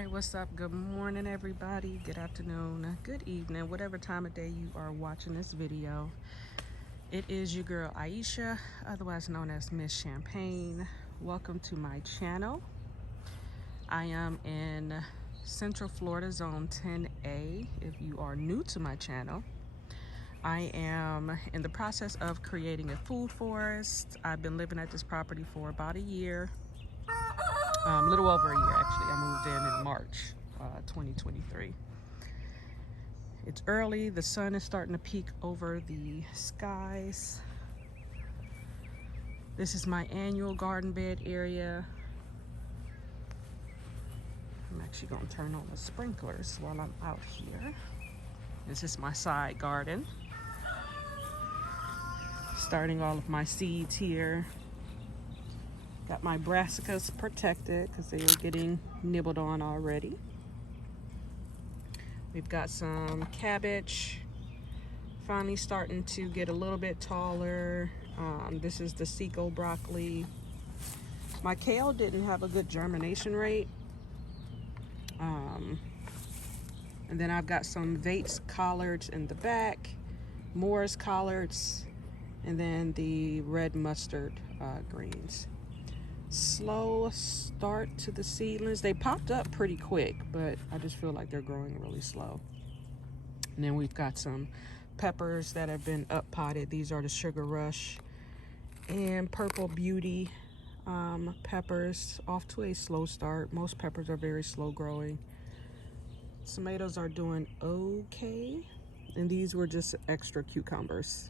Alright, what's up? Good morning, everybody. Good afternoon, good evening, whatever time of day you are watching this video. It is your girl Aisha, otherwise known as Miss Champagne. Welcome to my channel. I am in Central Florida, Zone 10A. If you are new to my channel, I am in the process of creating a food forest. I've been living at this property for about a year. A little over a year, actually. I moved in March 2023. It's early. The sun is starting to peek over the skies. This is my annual garden bed area. I'm actually going to turn on the sprinklers while I'm out here. This is my side garden. Starting all of my seeds here. Got my brassicas protected because they are getting nibbled on already. We've got some cabbage finally starting to get a little bit taller. This is the Seco broccoli. My kale didn't have a good germination rate. And then I've got some Vates collards in the back, Morris collards, and then the red mustard greens. Slow start to the seedlings. They popped up pretty quick, but I just feel like they're growing really slow. And then we've got some peppers that have been up potted. These are the Sugar Rush and Purple Beauty peppers. Off to a slow start. Most peppers are very slow growing. Tomatoes are doing okay, and these were just extra cucumbers.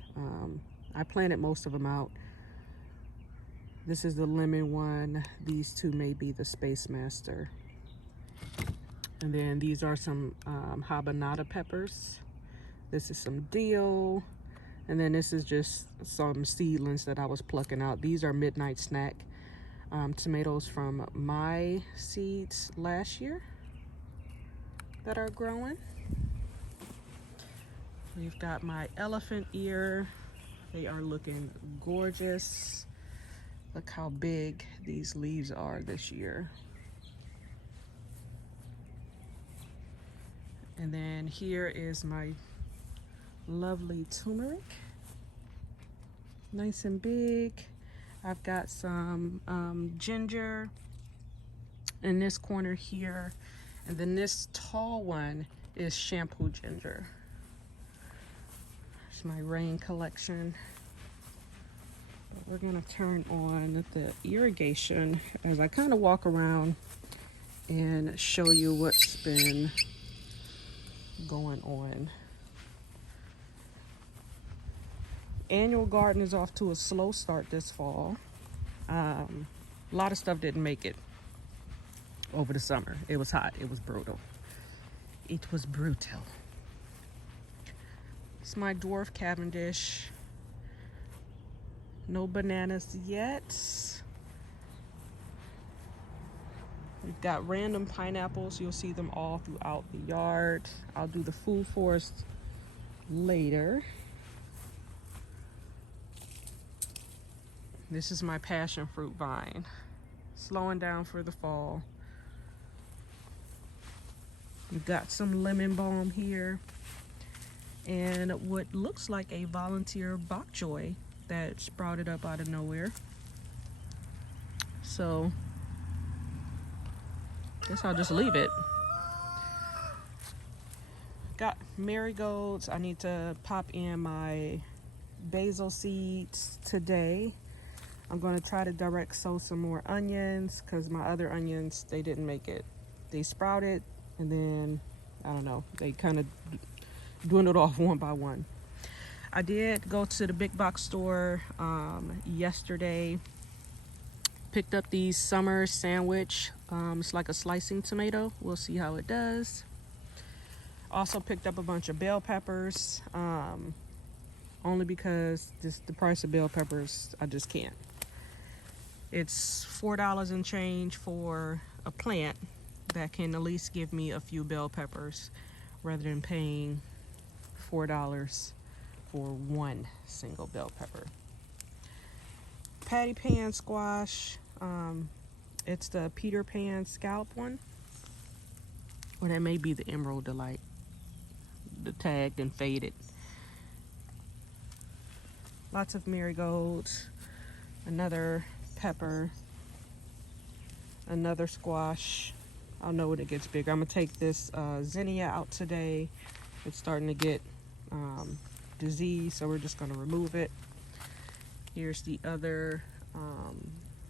I planted most of them out. This is the lemon one. These two may be the Space Master. And then these are some habanada peppers. This is some dill. And then this is just some seedlings that I was plucking out. These are Midnight Snack tomatoes from my seeds last year that are growing. We've got my elephant ear. They are looking gorgeous. Look how big these leaves are this year. And then here is my lovely turmeric. Nice and big. I've got some ginger in this corner here. And then this tall one is shampoo ginger. It's my rain collection. We're gonna turn on the irrigation as I kind of walk around and show you what's been going on. Annual garden is off to a slow start this fall. A lot of stuff didn't make it over the summer. It was hot. It was brutal. It was brutal. It's my dwarf Cavendish. No bananas yet. We've got random pineapples. You'll see them all throughout the yard. I'll do the food forest later. This is my passion fruit vine. Slowing down for the fall. We've got some lemon balm here. And what looks like a volunteer bok choy that sprouted up out of nowhere. So guess I'll just leave it. Got marigolds. I need to pop in my basil seeds today. I'm going to try to direct sow some more onions because my other onions, they didn't make it. They sprouted and then I don't know, they kind of dwindled off one by one. I did go to the big box store yesterday. Picked up these summer sandwich. It's like a slicing tomato. We'll see how it does. Also picked up a bunch of bell peppers. Only because the price of bell peppers, I just can't. It's $4 and change for a plant that can at least give me a few bell peppers rather than paying $4 for one single bell pepper. Patty pan squash. It's the Peter Pan scallop one. Or that may be the Emerald Delight, the tagged and faded. Lots of marigolds, another pepper, another squash. I'll know when it gets bigger. I'm gonna take this zinnia out today. It's starting to get disease, so we're just gonna remove it. Here's the other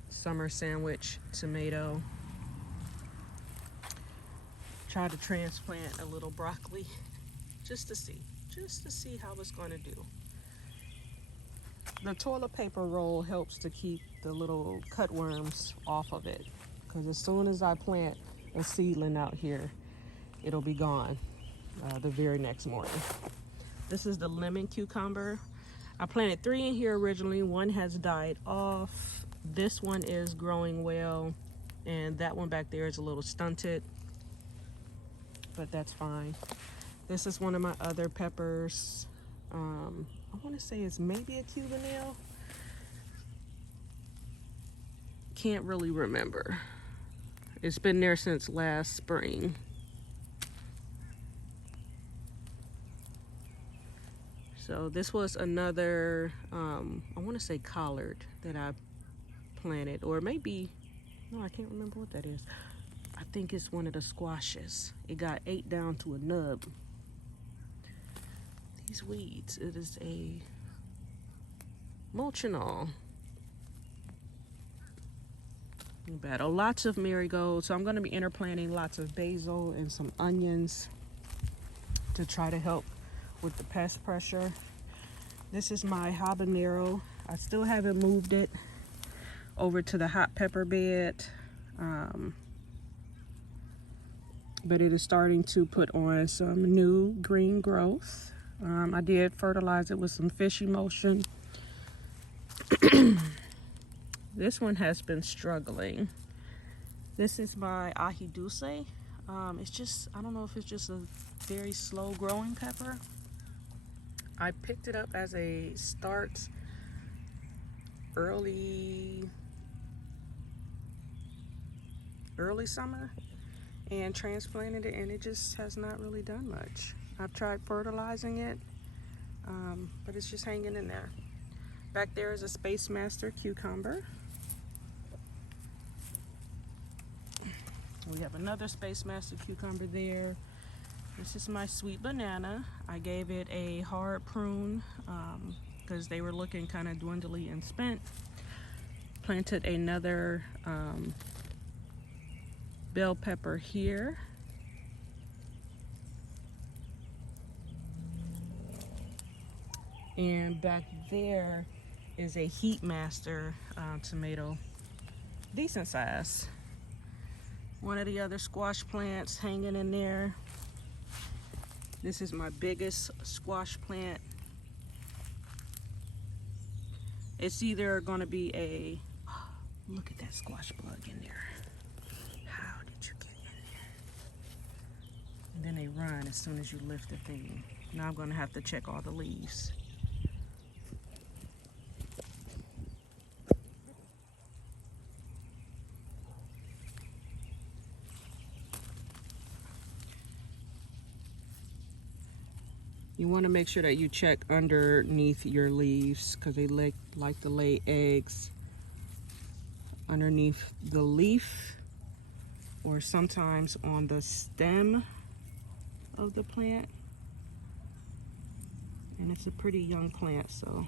summer sandwich tomato. Try to transplant a little broccoli just to see how it's going to do. The toilet paper roll helps to keep the little cutworms off of it, because as soon as I plant a seedling out here, it'll be gone the very next morning. This is the lemon cucumber. I planted 3 in here originally. 1 has died off. This one is growing well, and that one back there is a little stunted, but that's fine. This is one of my other peppers. I want to say it's maybe a Cubanelle. Can't really remember. It's been there since last spring. So this was another, I want to say collard that I planted, or maybe, no, I can't remember what that is. I think it's one of the squashes. It got ate down to a nub. These weeds, it is a mulchinol. Battle. Lots of marigolds. So I'm going to be interplanting lots of basil and some onions to try to help with the pest pressure. This is my habanero. I still haven't moved it over to the hot pepper bed. But it is starting to put on some new green growth. I did fertilize it with some fish emulsion. This one has been struggling. This is my ají dulce. It's just, I don't know if it's just a very slow growing pepper. I picked it up as a start early summer and transplanted it, and it just has not really done much. I've tried fertilizing it, but it's just hanging in there. Back there is a Space Master cucumber. We have another Space Master cucumber there. This is my sweet banana. I gave it a hard prune because they were looking kind of dwindly and spent. Planted another bell pepper here. And back there is a Heat Master tomato, decent size. One of the other squash plants hanging in there. This is my biggest squash plant. It's either going to be a, oh, look at that squash bug in there. How did you get in there? And then they run as soon as you lift the thing. Now I'm going to have to check all the leaves. You want to make sure that you check underneath your leaves because they like to lay eggs underneath the leaf or sometimes on the stem of the plant. And it's a pretty young plant, so. All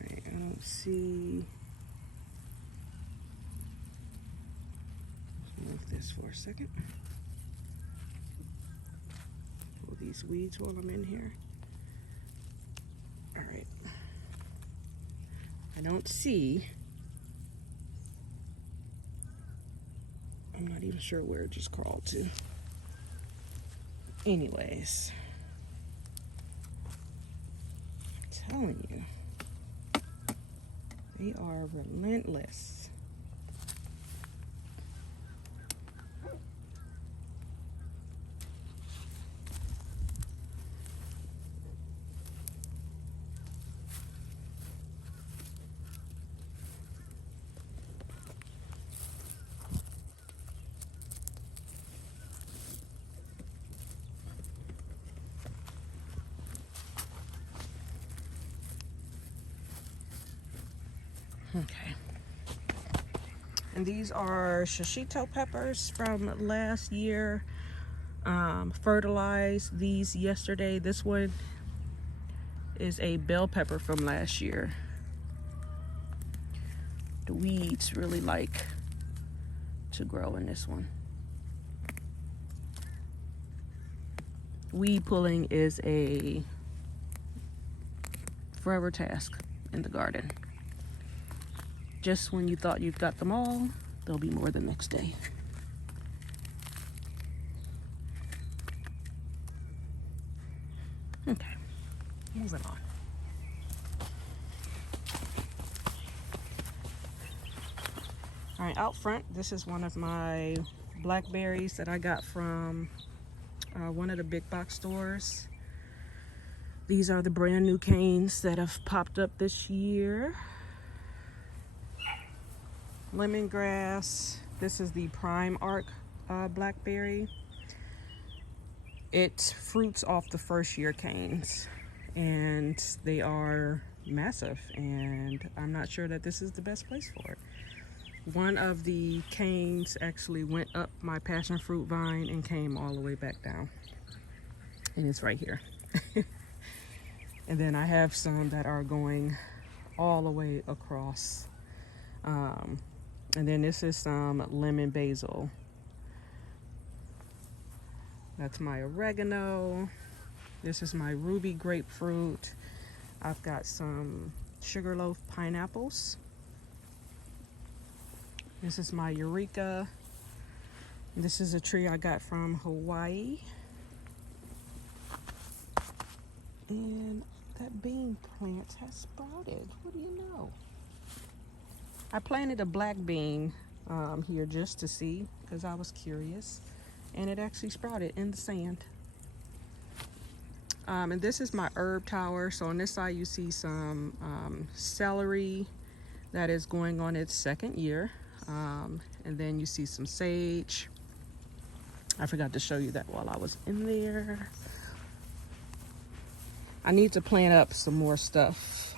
right, I don't see. Move this for a second. Pull these weeds while I'm in here. All right. I don't see. I'm not even sure where it just crawled to. Anyways. I'm telling you. They are relentless. Okay. And these are shishito peppers from last year. Fertilized these yesterday. This one is a bell pepper from last year. The weeds really like to grow in this one. Weed pulling is a forever task in the garden. Just when you thought you've got them all, there'll be more the next day. Okay, moving on. All right, out front, this is one of my blackberries that I got from one of the big box stores. These are the brand new canes that have popped up this year. Lemongrass. This is the Prime Arc blackberry. It fruits off the first year canes, and they are massive, and I'm not sure that this is the best place for it. One of the canes actually went up my passion fruit vine and came all the way back down, and it's right here. And then I have some that are going all the way across. And then this is some lemon basil. That's my oregano. This is my ruby grapefruit. I've got some sugarloaf pineapples. This is my eureka. This is a tree I got from Hawaii. And that bean plant has sprouted. What do you know? I planted a black bean here just to see, because I was curious, and it actually sprouted in the sand. And this is my herb tower. So on this side you see some celery that is going on its second year, and then you see some sage. I forgot to show you that while I was in there. I need to plant up some more stuff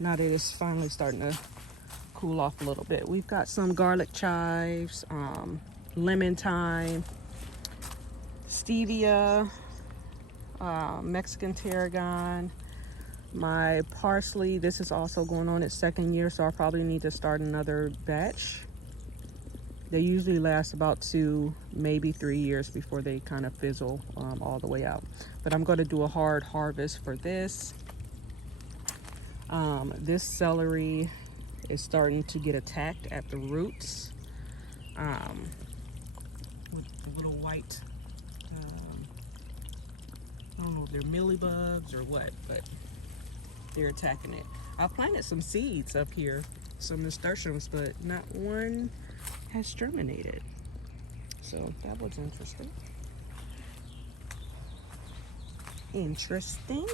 now that it's finally starting to cool off a little bit. We've got some garlic chives, lemon thyme, stevia, Mexican tarragon, my parsley. This is also going on its second year, so I probably need to start another batch. They usually last about 2, maybe 3 years before they kind of fizzle all the way out. But I'm going to do a hard harvest for this. This celery is starting to get attacked at the roots with the little white, I don't know if they're mealybugs or what, but they're attacking it. I planted some seeds up here, some nasturtiums, but not one has germinated. So that was interesting. Interesting.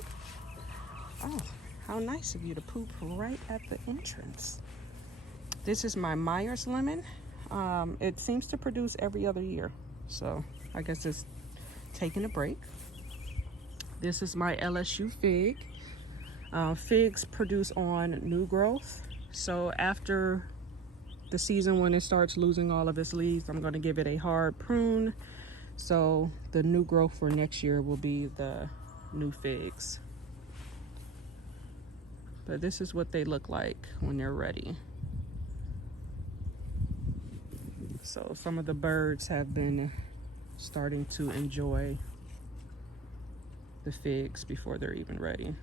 Oh, how nice of you to poop right at the entrance. This is my Myers lemon. It seems to produce every other year, so I guess it's taking a break. This is my LSU fig. Figs produce on new growth, so after the season when it starts losing all of its leaves, I'm going to give it a hard prune, so the new growth for next year will be the new figs. But this is what they look like when they're ready. So some of the birds have been starting to enjoy the figs before they're even ready.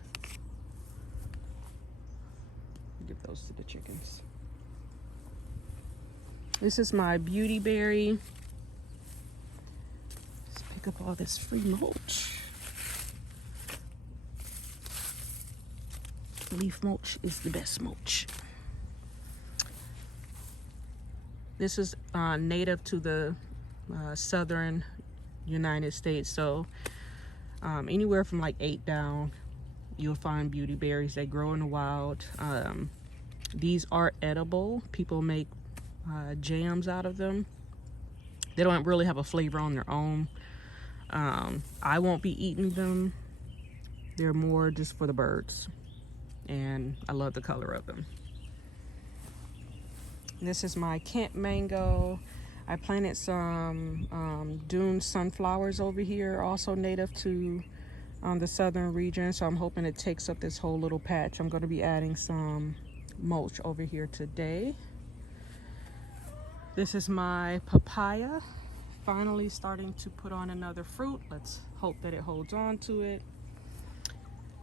Give those to the chickens. This is my beauty berry. Let's pick up all this free mulch. Leaf mulch is the best mulch. This is native to the southern United States, so anywhere from like 8 down, you'll find beauty berries. They grow in the wild. These are edible. People make jams out of them. They don't really have a flavor on their own. I won't be eating them. They're more just for the birds, and I love the color of them. This is my Kent mango. I planted some dune sunflowers over here, also native to the southern region, so I'm hoping it takes up this whole little patch. I'm going to be adding some mulch over here today. This is my papaya, finally starting to put on another fruit. Let's hope that it holds on to it.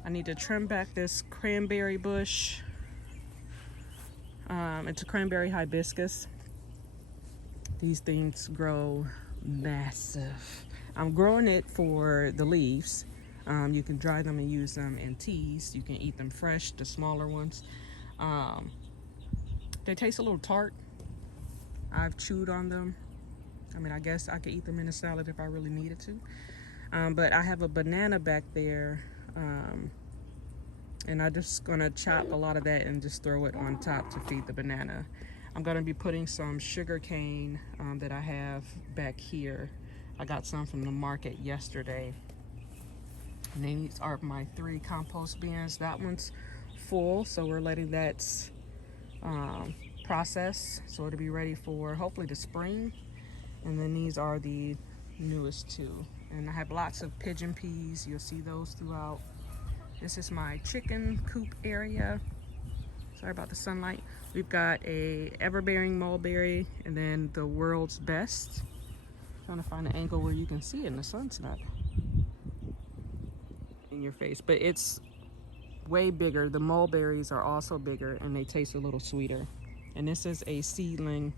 I need to trim back this cranberry bush. It's a cranberry hibiscus. These things grow massive. I'm growing it for the leaves. You can dry them and use them in teas. You can eat them fresh, the smaller ones. They taste a little tart. I've chewed on them. I mean, I guess I could eat them in a salad if I really needed to. But I have a banana back there, and I'm just gonna chop a lot of that and just throw it on top to feed the banana. I'm gonna be putting some sugar cane that I have back here. I got some from the market yesterday. And these are my 3 compost bins. That one's full, so we're letting that process, so it'll be ready for hopefully the spring. And then these are the newest 2. And I have lots of pigeon peas. You'll see those throughout. This is my chicken coop area. Sorry about the sunlight. We've got a ever-bearing mulberry and then the world's best. Trying to find an angle where you can see it and the sun's not in your face, but it's way bigger. The mulberries are also bigger and they taste a little sweeter. And this is a seedling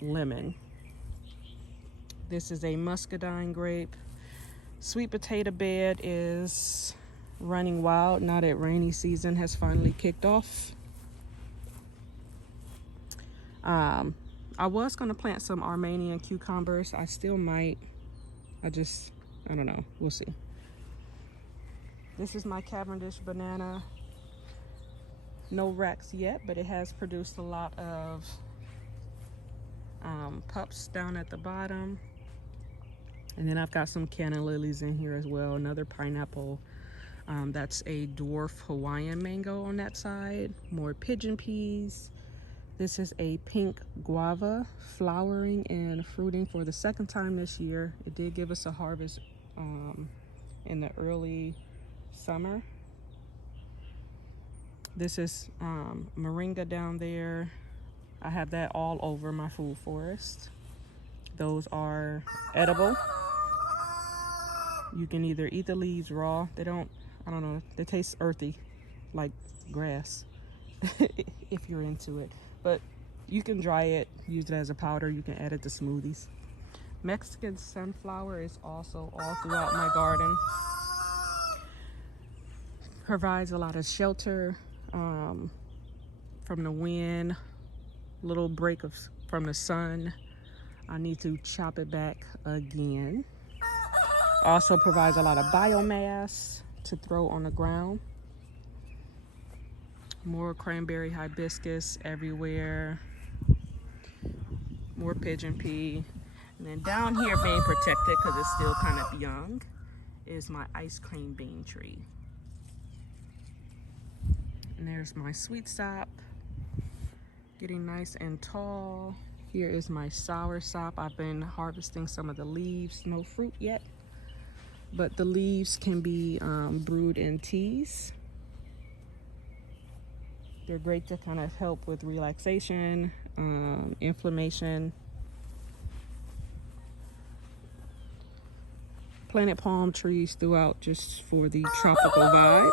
lemon. This is a muscadine grape. Sweet potato bed is running wild now that rainy season has finally kicked off. I was going to plant some Armenian cucumbers. I still might. I don't know. We'll see. This is my Cavendish banana. No racks yet, but it has produced a lot of pups down at the bottom. And then I've got some canna lilies in here as well. Another pineapple. That's a dwarf Hawaiian mango on that side. More pigeon peas. This is a pink guava, flowering and fruiting for the 2nd time this year. It did give us a harvest in the early summer. This is moringa down there. I have that all over my food forest. Those are edible. You can either eat the leaves raw. I don't know, they taste earthy, like grass, if you're into it. But you can dry it, use it as a powder. You can add it to smoothies. Mexican sunflower is also all throughout my garden. Provides a lot of shelter from the wind, little break from the sun. I need to chop it back again. Also provides a lot of biomass to throw on the ground. More cranberry hibiscus everywhere. More pigeon pea. And then down here, being protected because it's still kind of young, is my ice cream bean tree. And there's my sweet sop, getting nice and tall. Here is my sour sop. I've been harvesting some of the leaves. No fruit yet, but the leaves can be brewed in teas. They're great to kind of help with relaxation, inflammation. Planted palm trees throughout just for the tropical vibe.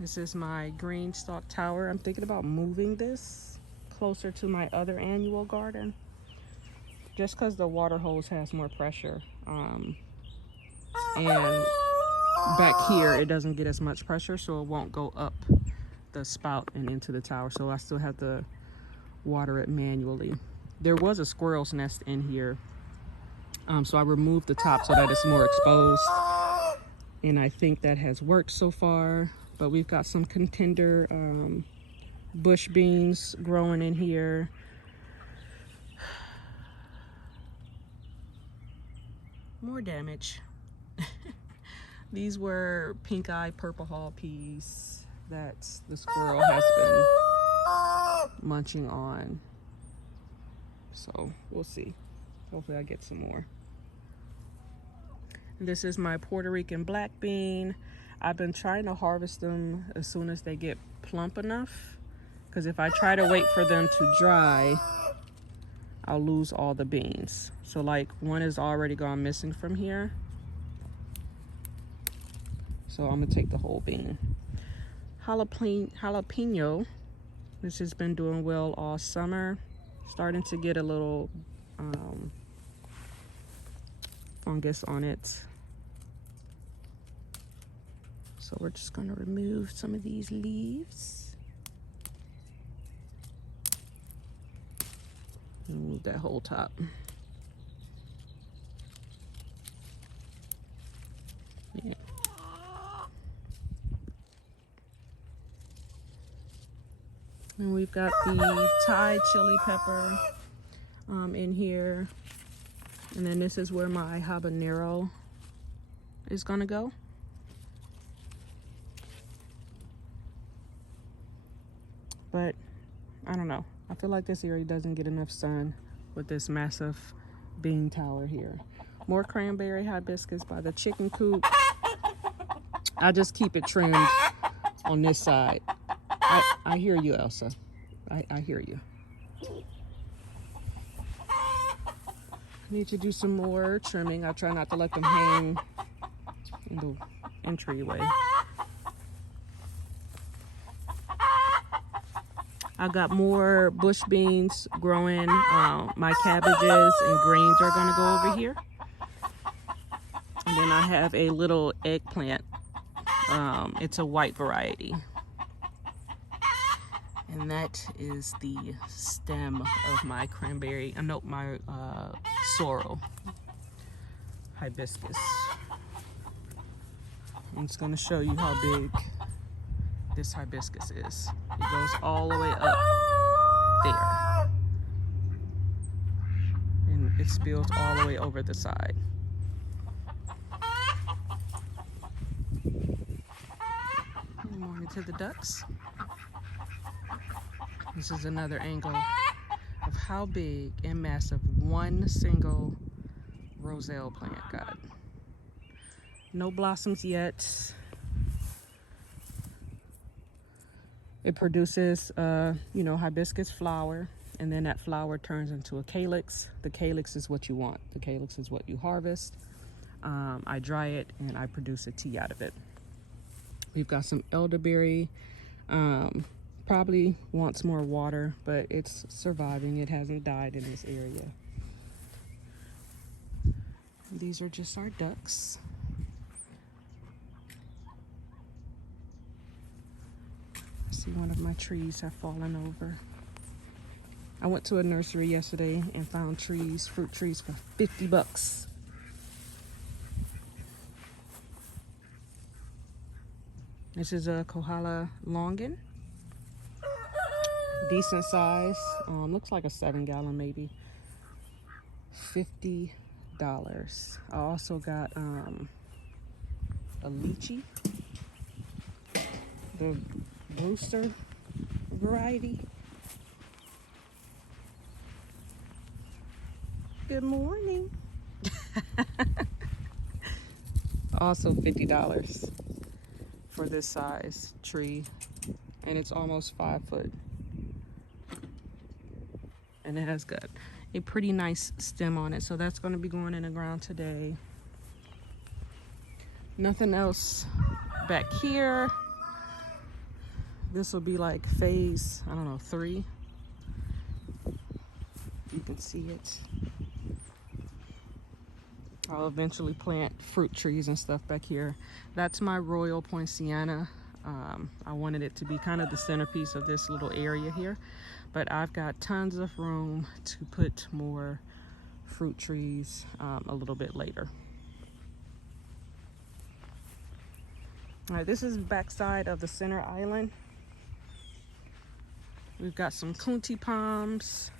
This is my green stalk tower. I'm thinking about moving this closer to my other annual garden, just because the water hose has more pressure. And back here, it doesn't get as much pressure, so it won't go up the spout and into the tower. So I still have to water it manually. There was a squirrel's nest in here. So I removed the top so that it's more exposed. And I think that has worked so far. But we've got some contender bush beans growing in here. More damage. These were pink eye purple hull peas that the squirrel has munching on. So we'll see. Hopefully I get some more. This is my Puerto Rican black bean. I've been trying to harvest them as soon as they get plump enough, because if I try to wait for them to dry, I'll lose all the beans. So like one is already gone missing from here. So I'm gonna take the whole bean. Jalapeno, which has been doing well all summer. Starting to get a little fungus on it. So we're just gonna remove some of these leaves. Remove that whole top. Yeah. And we've got the Thai chili pepper in here. And then this is where my habanero is gonna go. But I don't know. I feel like this area doesn't get enough sun with this massive bean tower here. More cranberry hibiscus by the chicken coop. I just keep it trimmed on this side. I hear you, Elsa. I hear you. Need to do some more trimming. I try not to let them hang in the entryway. I got more bush beans growing. My cabbages and greens are gonna go over here. And then I have a little eggplant. It's a white variety. And that is the stem of my cranberry, my sorrel hibiscus. I'm just gonna show you how big this hibiscus is. It goes all the way up there. And it spills all the way over the side. And more into the ducks. This is another angle of how big and massive one single roselle plant got. No blossoms yet. It produces, hibiscus flower, and then that flower turns into a calyx. The calyx is what you want. The calyx is what you harvest. I dry it and I produce a tea out of it. We've got some elderberry. Probably wants more water, but it's surviving. It hasn't died in this area. These are just our ducks. I see one of my trees have fallen over. I went to a nursery yesterday and found fruit trees for 50 bucks. This is a Holani Logan. Decent size. Looks like a 7-gallon maybe. $50. I also got a lychee. The Brewster variety. Good morning. Also $50 for this size tree, and it's almost 5 foot. And it has got a pretty nice stem on it, so that's going to be going in the ground today. Nothing else back here. This will be like phase, 3. You can see it. I'll eventually plant fruit trees and stuff back here. That's my Royal Poinciana. I wanted it to be kind of the centerpiece of this little area here, but I've got tons of room to put more fruit trees a little bit later. All right, this is the backside of the center island. We've got some kunti palms.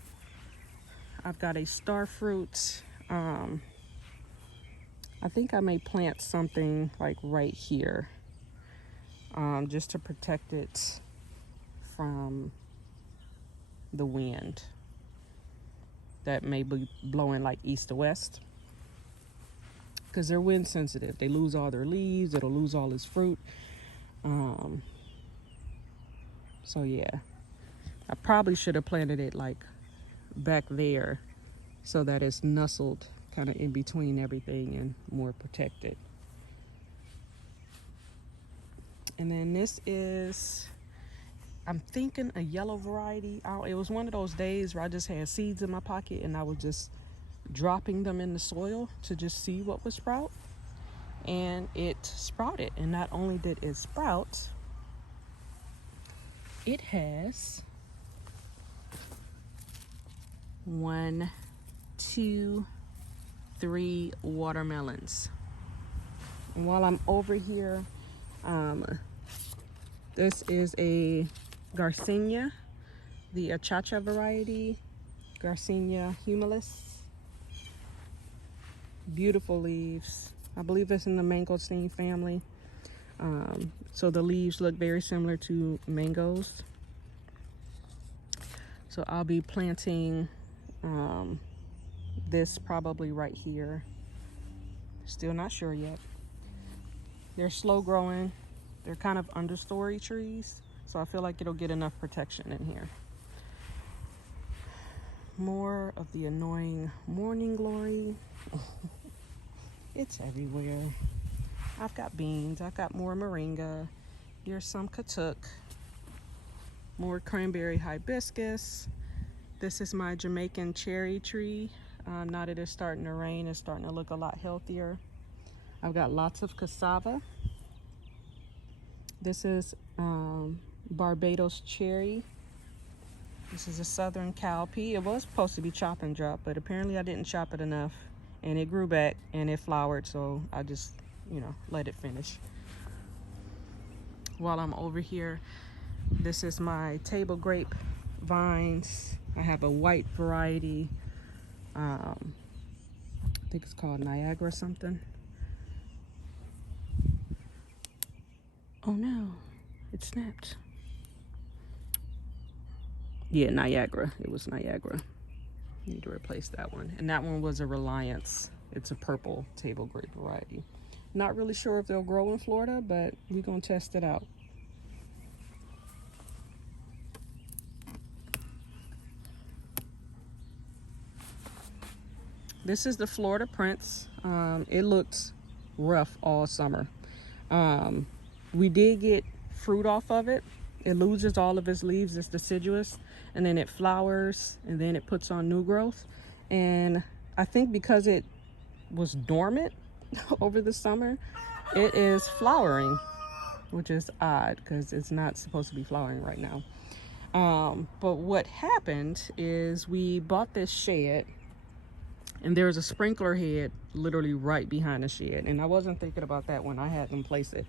I've got a star fruit. I think I may plant something like right here, just to protect it from the wind that may be blowing like east to west, because they're wind sensitive. They lose all their leaves, it'll lose all its fruit. So yeah, I probably should have planted it like back there so that it's nestled kind of in between everything and more protected. And then this is, I'm thinking, a yellow variety. It was one of those days where I just had seeds in my pocket and I was just dropping them in the soil to just see what would sprout. And it sprouted. And not only did it sprout, it has 1, 2, 3 watermelons. And while I'm over here, this is a garcinia, the Achacha variety, Garcinia humilis. Beautiful leaves. I believe it's in the mangosteen family. So the leaves look very similar to mangoes. So I'll be planting this probably right here. Still not sure yet. They're slow growing. They're kind of understory trees, so I feel like it'll get enough protection in here. More of the annoying morning glory. It's everywhere. I've got beans, I've got more moringa. Here's some katuk. More cranberry hibiscus. This is my Jamaican cherry tree. Now that it's starting to rain, it's starting to look a lot healthier. I've got lots of cassava. This is Barbados cherry. This is a southern cowpea. It was supposed to be chop and drop, but apparently I didn't chop it enough, and it grew back and it flowered, so I just, let it finish. While I'm over here, this is my table grape vines. I have a white variety. I think it's called Niagara something. Oh no, it snapped. Yeah, Niagara. It was Niagara. Need to replace that one. And that one was a Reliance. It's a purple table grape variety. Not really sure if they'll grow in Florida, but we're gonna test it out. This is the Florida Prince. It looked rough all summer. We did get fruit off of it. It loses all of its leaves, it's deciduous, and then it flowers, and then it puts on new growth. And I think because it was dormant over the summer, it is flowering, which is odd because it's not supposed to be flowering right now. But what happened is we bought this shed, and there's a sprinkler head literally right behind the shed, and I wasn't thinking about that when I had them place it.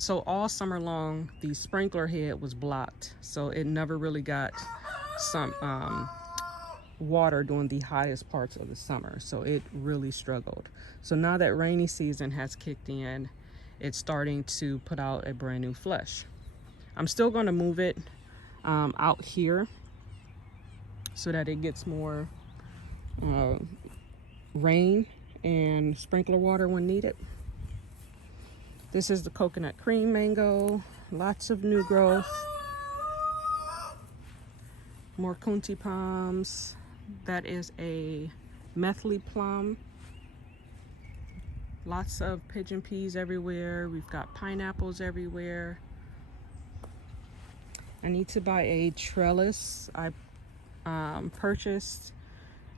So all summer long, the sprinkler head was blocked, so it never really got some water during the hottest parts of the summer, so it really struggled. So now that rainy season has kicked in, it's starting to put out a brand new flush. I'm still going to move it out here so that it gets more rain and sprinkler water when needed. This is the coconut cream mango. Lots of new growth. More kunti palms. That is a methley plum. Lots of pigeon peas everywhere. We've got pineapples everywhere. I need to buy a trellis. I purchased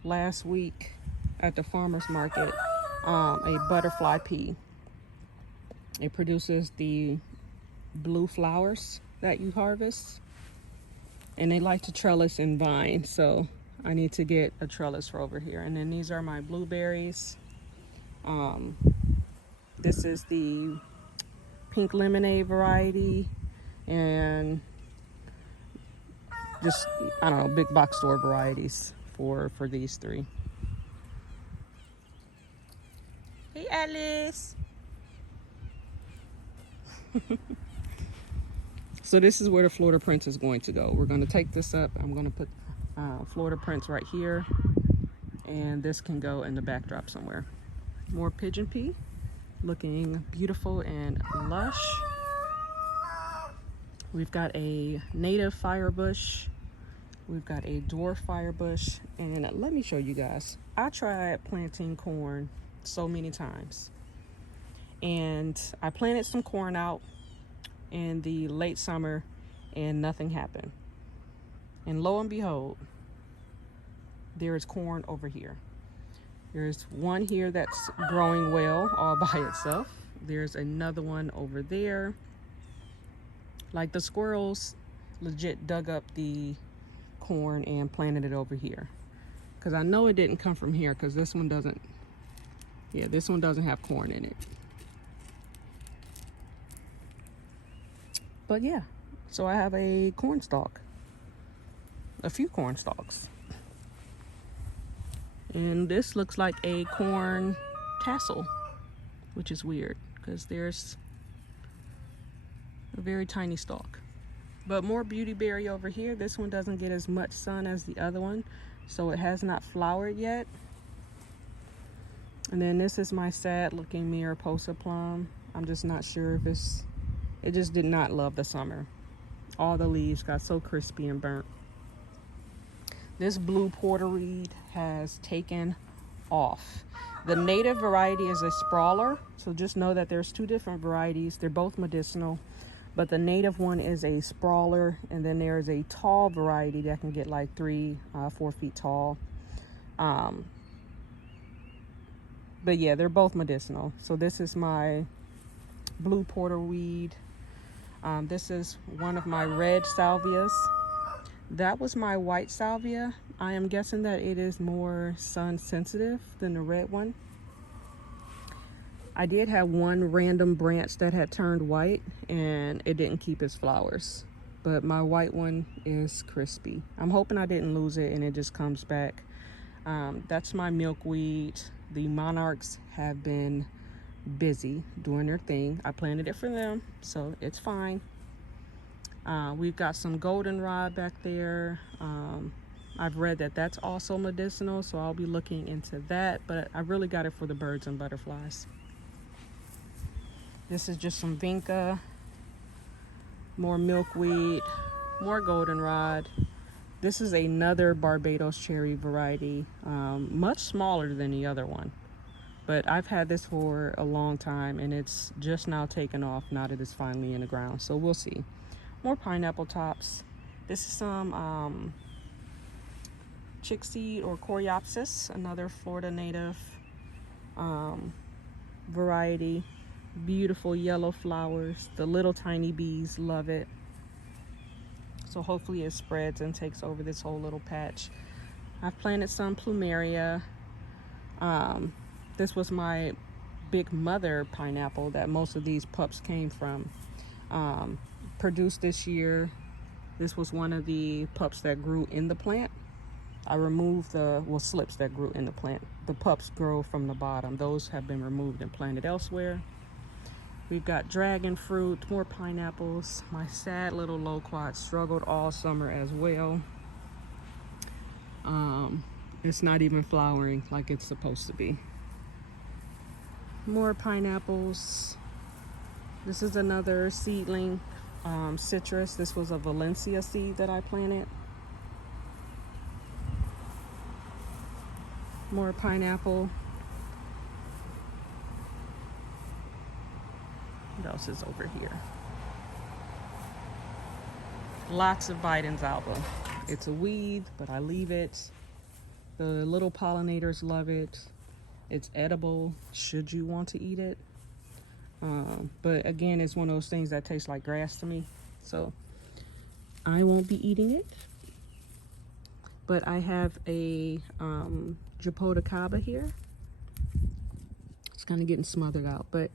last week at the farmer's market a butterfly pea. It produces the blue flowers that you harvest, and they like to trellis and vine, so I need to get a trellis for over here. And then these are my blueberries. This is the pink lemonade variety, and just, I don't know, big box store varieties for these three. Hey, Alice. So this is where the Florida Prince is going to go. We're going to take this up. I'm going to put Florida Prince right here, and this can go in the backdrop somewhere. More pigeon pea, looking beautiful and lush. We've got a native firebush. We've got a dwarf firebush, and let me show you guys. I tried planting corn so many times, and I planted some corn out in the late summer and nothing happened. And lo and behold, there is corn over here. There's one here that's growing well all by itself. There's another one over there. Like, the squirrels legit dug up the corn and planted it over here, because I know it didn't come from here, because this one doesn't, yeah, this one doesn't have corn in it. But yeah, so I have a corn stalk, a few corn stalks, and this looks like a corn tassel, which is weird because there's a very tiny stalk. But more beautyberry over here. This one doesn't get as much sun as the other one, so it has not flowered yet. And then this is my sad looking Mariposa plum. I'm just not sure if it just did not love the summer. All the leaves got so crispy and burnt. This blue porterweed has taken off. The native variety is a sprawler, so just know that there's two different varieties. They're both medicinal, but the native one is a sprawler, and then there's a tall variety that can get like 3-4 feet tall. But yeah, they're both medicinal. So this is my blue porterweed. This is one of my red salvias. That was my white salvia. I am guessing that it is more sun sensitive than the red one. I did have one random branch that had turned white, and it didn't keep its flowers. But my white one is crispy. I'm hoping I didn't lose it and it just comes back. That's my milkweed. The monarchs have been busy doing their thing. I planted it for them, so it's fine. We've got some goldenrod back there. I've read that that's also medicinal, so I'll be looking into that, but I really got it for the birds and butterflies. This is just some vinca, more milkweed, more goldenrod. This is another Barbados cherry variety, much smaller than the other one. But I've had this for a long time, and it's just now taken off now that it's finally in the ground. So we'll see. More pineapple tops. This is some chickseed or coreopsis, another Florida native variety. Beautiful yellow flowers. The little tiny bees love it. So hopefully it spreads and takes over this whole little patch. I've planted some plumeria. This was my big mother pineapple that most of these pups came from. Produced this year. This was one of the pups that grew in the plant. I removed the, well, slips that grew in the plant. The pups grow from the bottom. Those have been removed and planted elsewhere. We've got dragon fruit, more pineapples. My sad little loquat struggled all summer as well. It's not even flowering like it's supposed to be. More pineapples. This is another seedling citrus. This was a Valencia seed that I planted. More pineapple. What else is over here? Lots of Biden's album. It's a weed, but I leave it. The little pollinators love it. It's edible should you want to eat it. But again, it's one of those things that tastes like grass to me, so I won't be eating it. But I have a Japodicaba here. It's kind of getting smothered out, but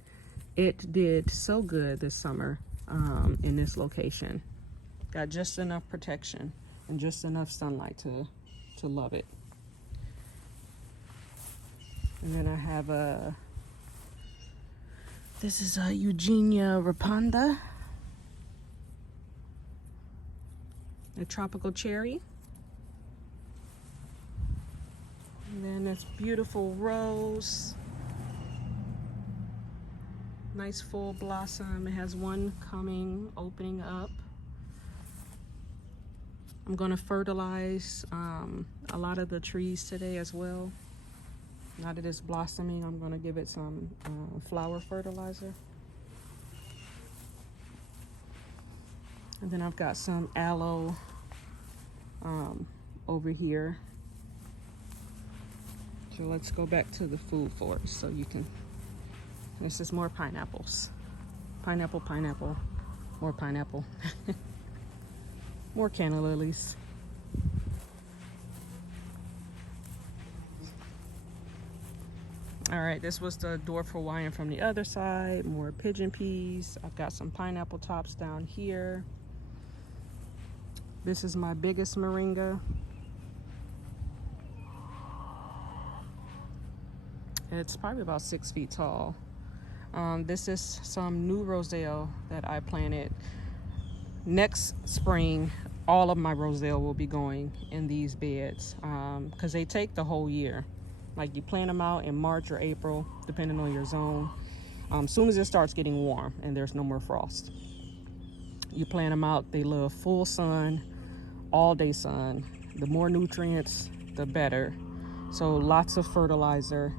it did so good this summer in this location. Got just enough protection and just enough sunlight to love it. And then I have this is a Eugenia raponda. a tropical cherry. And then this beautiful rose. Nice full blossom. It has one coming, opening up. I'm gonna fertilize a lot of the trees today as well. Now that it's blossoming, I'm gonna give it some flower fertilizer. And then I've got some aloe over here. So let's go back to the food forest so you can, this is more pineapples. Pineapple, pineapple, more pineapple. More canna lilies. All right, this was the dwarf Hawaiian from the other side. More pigeon peas. I've got some pineapple tops down here. This is my biggest moringa. It's probably about 6 feet tall. This is some new roselle that I planted. Next spring, all of my roselle will be going in these beds because they take the whole year. Like you plant them out in March or April, depending on your zone. Soon as it starts getting warm and there's no more frost, you plant them out. They love full sun, all day sun. The more nutrients, the better. So lots of fertilizer.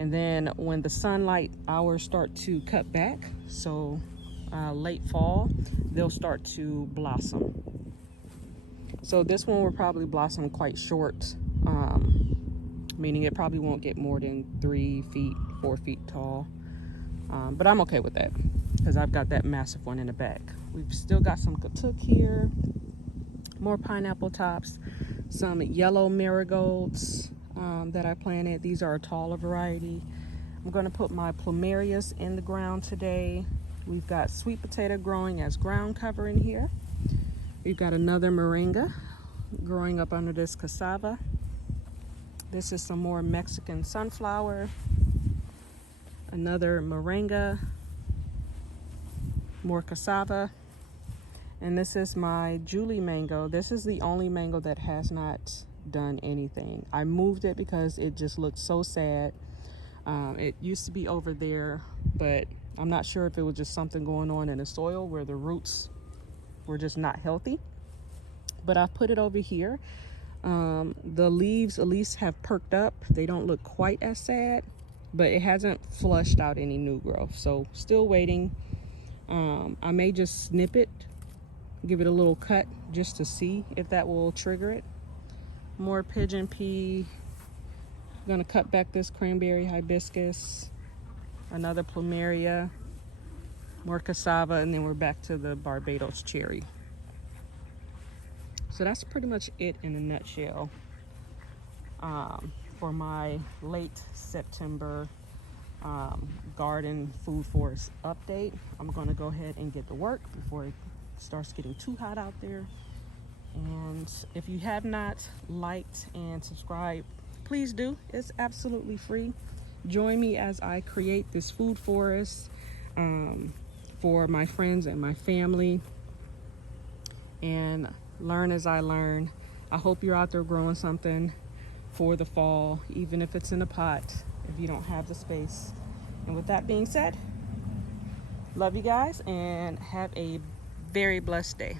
And then when the sunlight hours start to cut back, so late fall, they'll start to blossom. So this one will probably blossom quite short, meaning it probably won't get more than 3 feet, 4 feet tall. But I'm okay with that because I've got that massive one in the back. We've still got some katuk here, more pineapple tops, some yellow marigolds that I planted. These are a taller variety. I'm going to put my plumerias in the ground today. We've got sweet potato growing as ground cover in here. We've got another moringa growing up under this cassava. This is some more Mexican sunflower. Another moringa, more cassava. And this is my Julie mango. This is the only mango that has not done anything. I moved it because it just looked so sad. It used to be over there, but I'm not sure if it was just something going on in the soil where the roots were just not healthy. But I've put it over here. The leaves at least have perked up. They don't look quite as sad, but it hasn't flushed out any new growth. So still waiting. I may just snip it, give it a little cut just to see if that will trigger it. More pigeon pea. I'm gonna cut back this cranberry hibiscus, another plumeria, more cassava, and then we're back to the Barbados cherry. So that's pretty much it in a nutshell for my late September garden food forest update. I'm gonna go ahead and get to work before it starts getting too hot out there. And if you have not liked and subscribed, please do. It's absolutely free. Join me as I create this food forest for my friends and my family, and learn as I learn. I hope you're out there growing something for the fall, even if it's in a pot, if you don't have the space. And with that being said, love you guys and have a very blessed day.